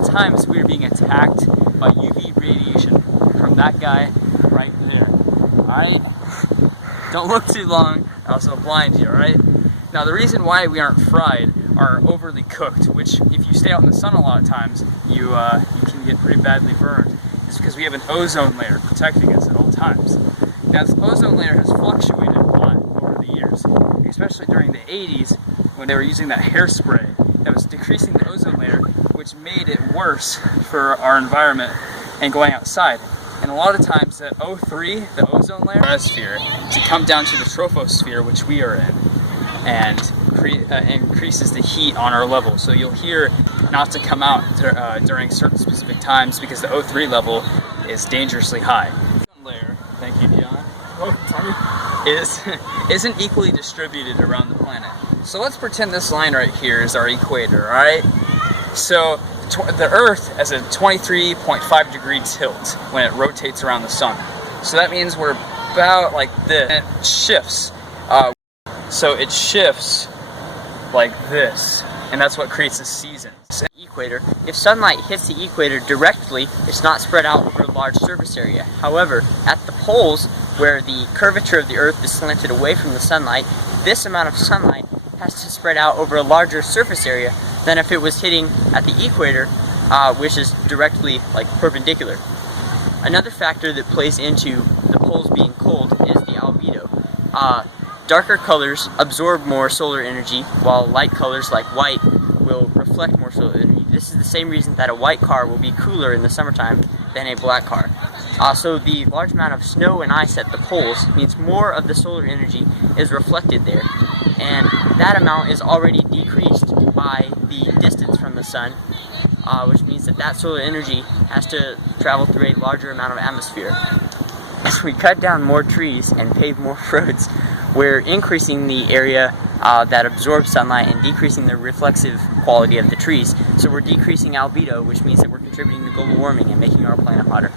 all times we are being attacked by UV radiation from that guy right there. Alright? Don't look too long, else it'll blind you, alright? Now the reason why we aren't fried are overly cooked, which if you stay out in the sun a lot of times, you can get pretty badly burned. It's because we have an ozone layer protecting us at all times. Now this ozone layer has fluctuated a lot over the years, especially during the 80s when they were using that hairspray that was decreasing the ozone layer, which made it worse for our environment and going outside. And a lot of times that O3, the ozone layer, stratosphere, to come down to the troposphere, which we are in, and increases the heat on our level. So you'll hear not to come out during certain specific times because the O3 level is dangerously high. Layer, thank you, John. Isn't equally distributed around the planet. So let's pretend this line right here is our equator, alright? So the Earth has a 23.5 degree tilt when it rotates around the sun. So that means we're about like this, and it shifts. So it shifts like this, and that's what creates the seasons. Equator. If sunlight hits the equator directly, it's not spread out over a large surface area. However, at the poles, where the curvature of the Earth is slanted away from the sunlight, this amount of sunlight has to spread out over a larger surface area than if it was hitting at the equator, which is directly like perpendicular. Another factor that plays into the poles being cold is the albedo. Darker colors absorb more solar energy, while light colors like white will reflect more solar energy. This is the same reason that a white car will be cooler in the summertime than a black car. So the large amount of snow and ice at the poles means more of the solar energy is reflected there. And that amount is already decreased by the distance from the sun, which means that solar energy has to travel through a larger amount of atmosphere. As we cut down more trees and pave more roads, we're increasing the area that absorbs sunlight and decreasing the reflexive quality of the trees. So we're decreasing albedo, which means that we're contributing to global warming and making our planet hotter.